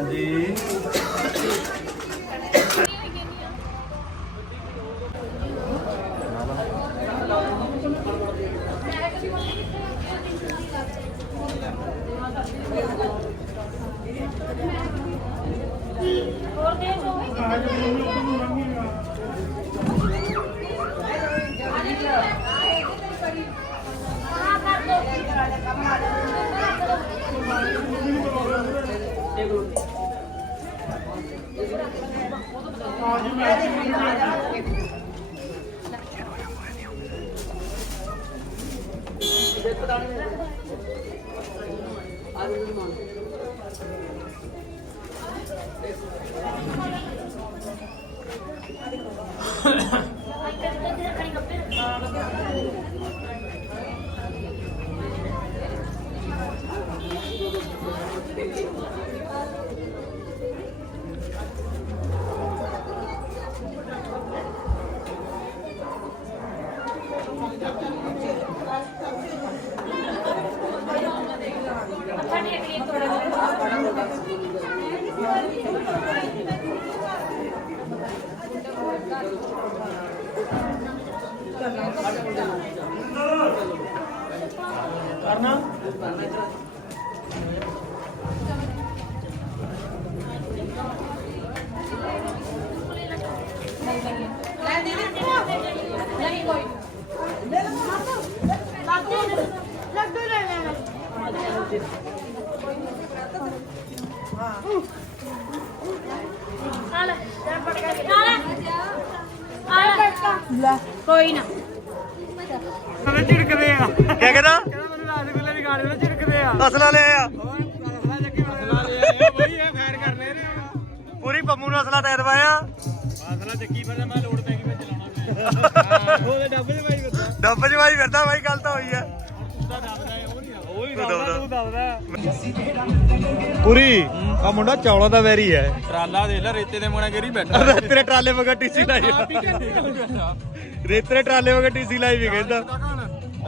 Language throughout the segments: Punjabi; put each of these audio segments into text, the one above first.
ਹਾਂਜੀ। আলুর মন Thank you. ਕਰਨਾ ਨਹੀਂ ਕੋਈ ਲੱਡੂ ਲੈ ਲੈਣਾ ਆ ਲੈ ਜਰਾ ਪੜ ਕੇ ਆ ਲੈ ਆ ਲੈ ਕੋਈ ਨਾ ਮੈਨੂੰ ਝਿੜਕਦੇ ਆ ਕੀ ਕਹਿੰਦਾ ਕਹਿੰਦਾ ਮੈਨੂੰ ਰਸਗੁੱਲੇ ਦੀ ਗਾੜੀ ਵਿੱਚ ਝਿੜਕਦੇ ਆ ਅਸਲਾ ਲੈ ਆ। ਅਸਲਾ ਲਿਆ ਬਈ ਇਹ ਫੈਰ ਕਰ ਲੈ ਰਹੇ ਹੁਣ ਪੂਰੀ ਪੰਮੂ ਨੂੰ ਅਸਲਾ ਟਾਇਰ ਪਾਇਆ। ਅਸਲਾ ਚੱਕੀ ਫਿਰ ਮੈਂ ਲੋਡ ਪੈ ਗਈ ਮੈਂ ਚਲਾਉਣਾ ਮੈਂ ਉਹਦੇ ਡੱਬੇ ਦੇ ਭਾਈ ਬੱਤਾ ਡੱਬ ਜਵਾਈ ਫਿਰਦਾ ਬਾਈ ਗੱਲ ਤਾਂ ਹੋਈ ਆ। ਪੂਰੀ ਆ ਮੁੰਡਾ ਚੌਲਾਂ ਦਾ ਵੈਰੀ ਹੈ। ਟਰਾਲਾ ਦੇ ਲੈ ਰੇਤੇ ਦੇ ਮੋਣਾ ਗੇਰੀ ਬੈਠਾ। ਤੇਰੇ ਟਰਾਲੇ ਵਗਾ ਟੀਸੀ ਲਾਈ ਆ। ਰੇਤਰੇ ਟਰਾਲੇ ਵਗਾ ਟੀਸੀ ਲਾਈ ਵੀ ਕਹਿੰਦਾ।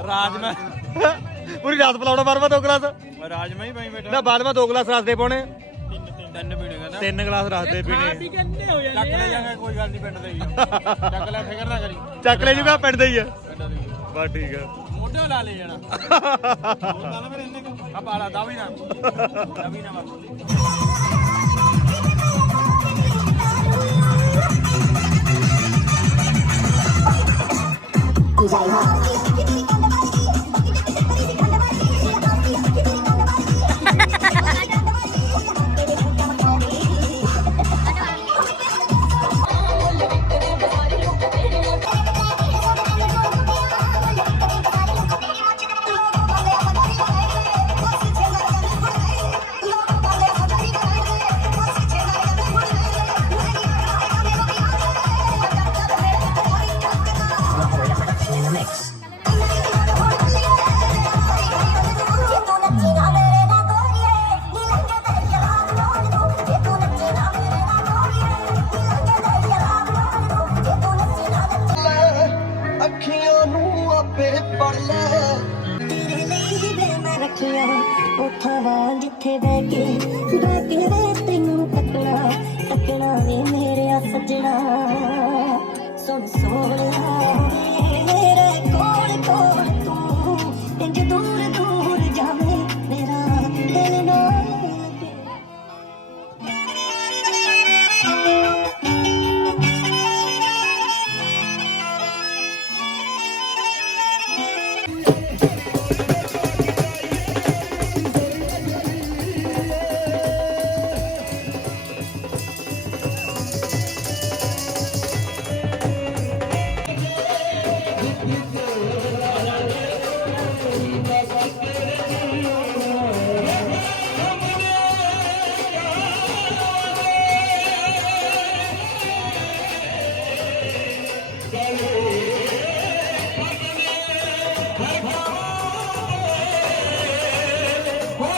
ਰਾਜ ਮੈਂ ਪੂਰੀ ਰਾਤ ਪਲਾਉਣਾ ਬਾਰ ਦੋ ਗਲਾਸ? ਰਾਜ ਮੈਂ ਹੀ ਭਾਈ ਬੈਠਾ। ਨਾ ਮੈਂ ਦੋ ਗਲਾਸ ਰਸ ਦੇ ਪਾਉਣੇ। ਤਿੰਨ ਤਿੰਨ। ਤਿੰਨ ਗਲਾਸ ਰਸ ਦੇ ਪੀਣੇ। ਕਿੰਨੇ ਹੋ ਜਾਂਦੇ ਚੱਕ ਲੈ ਜਾਂਗਾ ਕੋਈ ਗੱਲ ਨਹੀਂ ਪਿੰਡ ਦੇ ਹੀ ਆ। ਚੱਕ ਲੈ ਫਿਕਰ ਨਾ ਕਰੀ। ਚੱਕ ਲੈ ਜੂਗਾ ਪਿੰਡ ਦੇ ਹੀ ਆ। ਪਿੰਡ ਦੇ ਹੀ ਆ। ਬਸ ਠੀਕ ਆ। ਮੋਢੇ ਲਾ ਲੈ ਜਾਣਾ। ਹੋਰ ਲੈ ਫਿਰ ਇੰਨੇ ਕੁ। ਆ ਪਾਲਾ ਦਾ ਵੀ ਨਾ। ਦਾ ਵੀ ਨਾ ਬਸ ਅੱਖੀਆਂ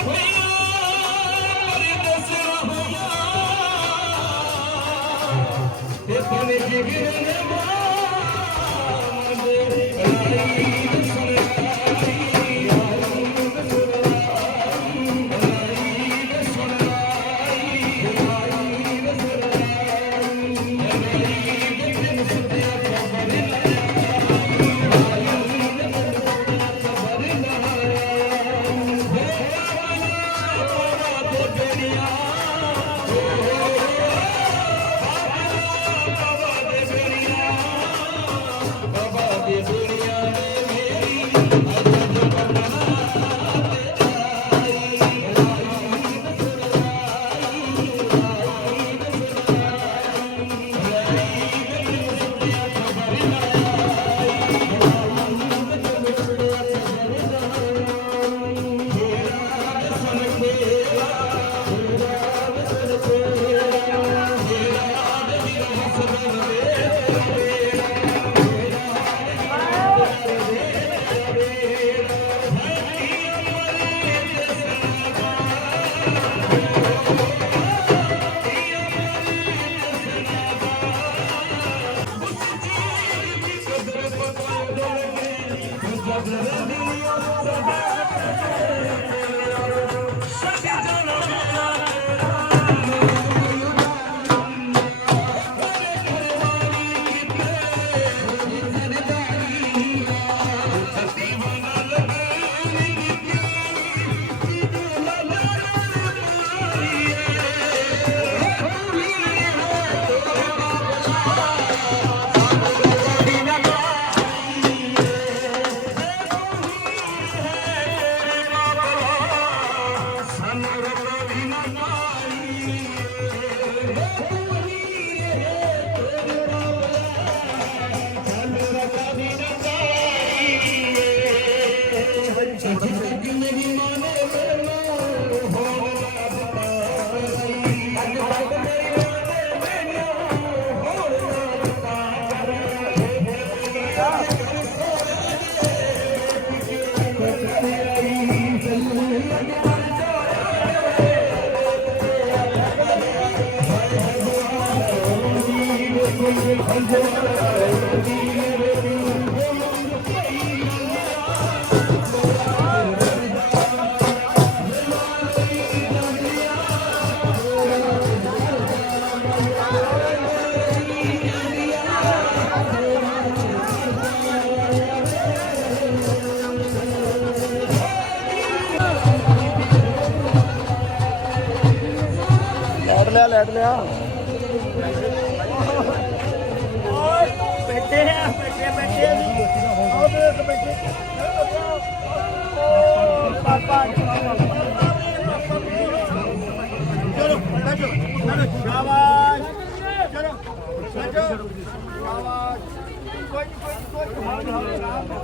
I'm gonna give. ਲੈਟ ਲਿਆ। ਬੈਠੇ ਆ, ਬੈਠੇ ਬੈਠੇ ਆਓ ਦੇਖ ਬੈਠੇ। ਪਾਪਾ, ਚਲੋ, ਬੈਠੋ ਸ਼ਾਬਾਸ਼। ਚਲੋ, ਬੈਠੋ। ਸ਼ਾਬਾਸ਼। ਕੋਈ ਕੋਈ ਕੋਈ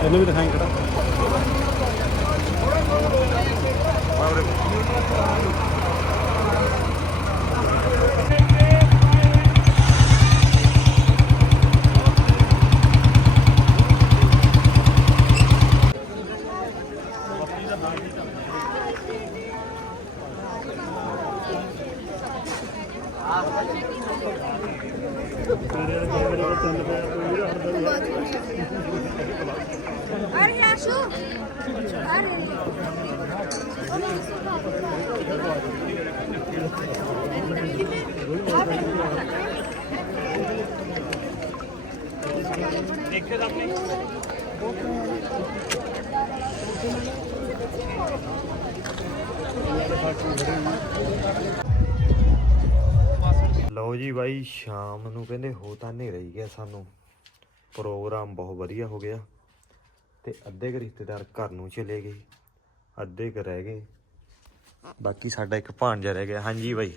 ਇਹਨੂੰ ਵੀ ਦਿਖਾਈ ਕਿਹੜਾ? अरे आशु अरे ਲਓ ਜੀ ਬਾਈ ਸ਼ਾਮ ਨੂੰ ਕਹਿੰਦੇ ਹੋ ਤਾਂ ਹਨੇਰਾ ਹੀ ਗਿਆ ਸਾਨੂੰ। ਪ੍ਰੋਗਰਾਮ ਬਹੁਤ ਵਧੀਆ ਹੋ ਗਿਆ। ਤੇ ਅੱਧੇ ਕੁ ਰਿਸ਼ਤੇਦਾਰ ਘਰ ਨੂੰ ਚਲੇ ਗਏ। ਅੱਧੇ ਕੁ ਰਹਿ ਗਏ। ਬਾਕੀ ਸਾਡਾ ਇੱਕ ਭਾਣਜਾ ਰਹਿ ਗਿਆ। ਹਾਂਜੀ ਬਾਈ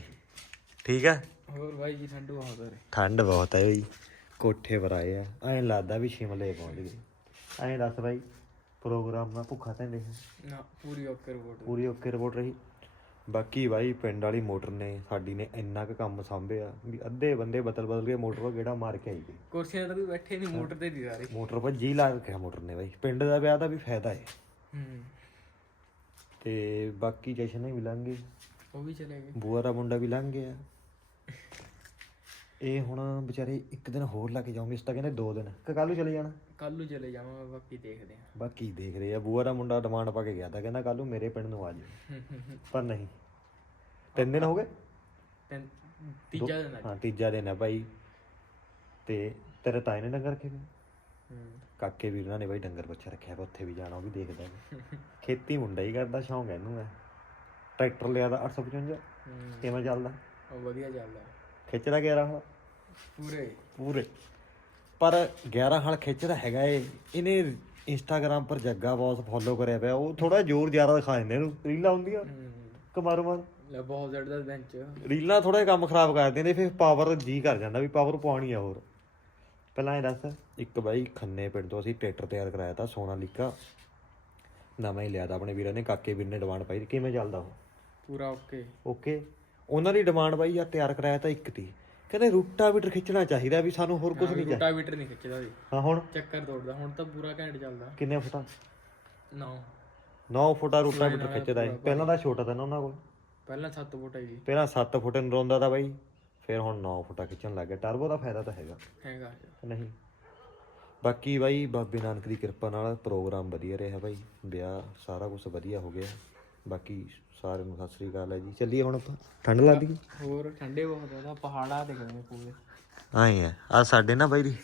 ਠੀਕ ਹੈ ਹੋਰ ਭਾਈ ਜੀ ਠੰਡੂ ਬਹੁਤ ਹੋ ਠੰਡ ਬਹੁਤ ਹੈ ਬਈ। ਕੋਠੇ ਪਰ ਆਏ ਆ। ਐਂ ਲੱਗਦਾ ਵੀ ਸ਼ਿਮਲੇ ਪਹੁੰਚ ਗਏ। ਐਂ ਦੱਸ ਬਾਈ ਪ੍ਰੋਗਰਾਮ ਨਾਲ ਭੁੱਖਾ ਤਾਂ ਨਹੀਂ ਨਾ ਪੂਰੀ ਓਕੇ ਰਿਪੋਰਟ। ਪੂਰੀ ਓਕੇ ਰਿਪੋਰਟ ਰਹੀ। ਬਾਕੀ ਬਾਈ ਪਿੰਡ ਵਾਲੀ ਮੋਟਰ ਨੇ ਸਾਡੀ ਨੇ ਇੰਨਾ ਕੁ ਕੰਮ ਸੰਭਿਆ ਵੀ ਅੱਧੇ ਬੰਦੇ ਬਦਲ ਬਦਲ ਕੇ ਮੋਟਰ ਕੋ ਗੇੜਾ ਮਾਰ ਕੇ ਆਈ ਗਏ। ਕੁਰਸੀਆਂ ਤੇ ਵੀ ਬੈਠੇ ਨਹੀਂ ਮੋਟਰ ਤੇ ਨਹੀਂ ਸਾਰੇ। ਮੋਟਰ ਪਰ ਜੀ ਲਾ ਰੱਖਿਆ ਮੋਟਰ ਨੇ ਬਾਈ। ਪਿੰਡ ਦਾ ਵਿਆਹ ਦਾ ਵੀ ਫਾਇਦਾ ਹੈ ਹੂੰ। ਤੇ ਬਾਕੀ ਜਸ਼ਨ ਵੀ ਲੰਘ। ਉਹ ਵੀ ਚਲੇ ਗਏ। ਬੂਆ ਦਾ ਮੁੰਡਾ ਵੀ ਲੰਘ ਗਿਆ। ਇਹ ਹੁਣ ਵਿਚਾਰੇ ਇੱਕ ਦਿਨ ਹੋਰ ਲੱਗ ਜਾਓਗੇ ਇਸ ਤਾਂ ਕਹਿੰਦੇ ਦੋ ਦਿਨ। ਕਿ ਕੱਲ ਨੂੰ ਚਲੇ ਜਾਣਾ? ਕੱਲ ਨੂੰ ਚਲੇ ਜਾਵਾਂਗੇ ਬਾਕੀ ਦੇਖਦੇ ਹਾਂ। ਬਾਕੀ ਦੇਖ ਰਹੇ ਆ। ਬੂਆ ਦਾ ਮੁੰਡਾ ਡਿਮਾਂਡ ਪਾ ਕੇ ਗਿਆ ਤਾਂ ਕਹਿੰਦਾ ਕੱਲ ਨੂੰ ਮੇਰੇ ਪਿੰਡ ਨੂੰ ਆ ਜਾਓ। ਪਰ ਨਹੀਂ। ਤਿੰਨ ਦਿਨ ਹੋ ਗਏ? ਤੇ ਤੀਜਾ ਦਿਨ ਅੱਜ। ਹਾਂ ਤੀਜਾ ਦਿਨ ਹੈ ਭਾਈ। ਤੇ ਤੇਰੇ ਤਾਏ ਨੇ ਡੰਗਰ ਰੱਖੇ ਹੂੰ। ਕਾਕੇ ਵੀਰਾਂ ਨੇ ਬਾਈ ਡੰਗਰ ਬੱਚਾ ਰੱਖਿਆ ਵਾ ਉੱਥੇ ਵੀ ਜਾਣਾ ਉਹ ਵੀ ਦੇਖਦਾ ਹੈ ਖੇਤੀ ਮੁੰਡਾ ਹੀ ਕਰਦਾ ਸ਼ੌਂਕ ਹੈ ਇਹਨੂੰ ਹੈ ਟਰੈਕਟਰ ਲਿਆ ਦਾ 855 ਹੂੰ। ਕਿਵੇਂ ਚੱਲਦਾ? ਉਹ ਵਧੀਆ ਚੱਲਦਾ। ਖਿੱਚਦਾ 11 ਹਲ? ਪੂਰੇ। ਪੂਰੇ। ਪਰ 11 ਹਲ ਖਿੱਚਦਾ ਹੈਗਾ ਏ। ਇਹਨੇ ਇੰਸਟਾਗ੍ਰਾਮ ਪਰ ਜੱਗਾ ਬੌਸ ਫੋਲੋ ਕਰਿਆ ਪਿਆ। ਉਹ ਥੋੜਾ ਜ਼ੋਰ ਜ਼ਿਆਦਾ ਦਿਖਾ ਦਿੰਦੇ ਇਹਨੂੰ। ਰੀਲਾਂ ਹੁੰਦੀਆਂ। ਹੂੰ। ਕਮਾਰੂ ਮਾਰ ਲੈ ਬਹੁਤ ਜ਼ੜਦਾ ਦਿਨ ਚ। ਰੀਲਾਂ ਥੋੜਾ ਕੰਮ ਖਰਾਬ ਕਰ ਦਿੰਦੇ ਫਿਰ ਪਾਵਰ ਜੀ ਕਰ ਜਾਂਦਾ ਵੀ ਪਾਵਰ ਪਾਉਣੀ ਆ ਹੋਰ। ਪਹਿਲਾਂ ਇਹ ਦੱਸ। ਇੱਕ ਬਾਈ ਖੰਨੇ ਪਿੰਡ ਤੋਂ ਅਸੀਂ ਟਰੈਕਟਰ ਤਿਆਰ ਕਰਾਇਆ ਤਾਂ ਸੋਨਾਲੀਕਾ ਨਵਾਂ ਹੀ ਲਿਆ ਤਾਂ ਆਪਣੇ ਵੀਰਾਂ ਨੇ ਕਾਕੇ ਵੀਰ ਨੇ ਡਿਮਾਂਡ ਪਾਈ ਕਿਵੇਂ ਚੱਲਦਾ ਉਹ? ਪੂਰਾ ਓਕੇ ਓਕੇ ਉਹਨਾਂ ਦੀ ਡਿਮਾਂਡ ਬਾਈ ਯਾਰ ਤਿਆਰ ਕਰਾਇਆ ਤਾਂ ਇੱਕ ਤੀ। ਕਹਿੰਦੇ ਰੂਟਾਵੀਟਰ ਖਿੱਚਣਾ ਚਾਹੀਦਾ ਵੀ ਸਾਨੂੰ ਹੋਰ ਕੁਝ ਨਹੀਂ ਚਾਹੀਦਾ ਰੋਟਾਵੀਟਰ ਨਹੀਂ ਖਿੱਚਦਾ ਵੀ ਹਾਂ ਹੁਣ? ਚੱਕਰ ਤੋੜਦਾ। ਹੁਣ ਤਾਂ ਪੂਰਾ ਘੈਂਟ ਚੱਲਦਾ। ਕਿੰਨੇ ਫੁੱਟਾਂ? ਨਾ। 9 ਫੁੱਟਾ ਰੂਟਾਵੀਟਰ ਖਿੱਚਦਾ ਹੈ ਪਹਿਲਾਂ ਤਾਂ ਛੋਟਾ ਤਾਂ ਨਾ ਉਹਨਾਂ ਕੋਲ। ਪਹਿਲਾਂ 7 ਫੁੱਟ ਹੈਗੀ ਪਹਿਲਾਂ 7 ਫੁੱਟ ਨੂੰ ਰੋਂਦਾ ਤਾਂ ਬਾਈ ਫਿਰ ਹੁਣ 9 ਫੁੱਟਾ ਖਿੱਚਣ ਲੱਗ ਗਿਆ ਟਰਬੋ ਦਾ ਫਾਇਦਾ ਤਾਂ ਹੈਗਾ। ਹੈਗਾ ਨਹੀਂ। ਬਾਕੀ ਬਾਈ ਬਾਬੇ ਨਾਨਕ ਦੀ ਕਿਰਪਾ ਨਾਲ ਪ੍ਰੋਗਰਾਮ ਵਧੀਆ ਰਿਹਾ ਬਾਈ। ਵਿਆਹ ਸਾਰਾ ਕੁਝ ਵਧੀਆ ਹੋ ਗਿਆ। ਬਾਕੀ ਸਾਰਿਆਂ ਨੂੰ ਸਤਿ ਸ੍ਰੀ ਅਕਾਲ ਹੈ ਜੀ। ਚੱਲੀਏ ਹੁਣ ਆਪਾਂ। ਠੰਡ ਲੱਗਦੀ ਹੈ? ਹੋਰ ਠੰਡੇ ਬਹੁਤ ਜ਼ਿਆਦਾ ਪਹਾੜਾਂ ਤੇ ਗਏ ਪੂਰੇ। ਆਏ ਆ। ਆ ਸਾਡੇ ਨਾ ਬਾਈ ਦੀ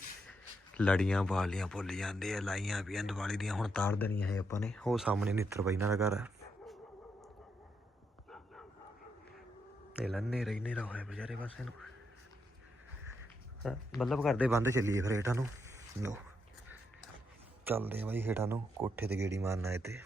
ਲੜੀਆਂ ਬਾਲੀਆਂ ਭੁੱਲ ਜਾਂਦੇ ਆ ਲਾਈਆਂ ਪਈਆਂ ਦੀਵਾਲੀ ਦੀਆਂ। ਹੁਣ ਤਾਰ ਦੇਣੀਆਂ ਹੈ ਆਪਾਂ ਨੇ। ਉਹ ਸਾਹਮਣੇ ਨਿੱਤਰ ਬਾਈ ਨਾਲ ਦਾ ਘਰ। ਆ ਇਹ ਲੰਨੇ ਰਹੀ ਨੇਰਾ ਹੋਇਆ ਵਿਚਾਰੇ ਪਾਸੇ ਨੂੰ। ਮਤਲਬ ਘਰ ਦੇ ਬੰਦ ਚੱਲੀਏ ਫਿਰ ਹੇਠਾਂ ਨੂੰ। ਲੋ ਚੱਲਦੇ ਬਾਈ ਹੇਠਾਂ ਨੂੰ, ਕੋਠੇ ਤੇ ਗੇੜੀ ਮਾਰਨਾ ਇੱਥੇ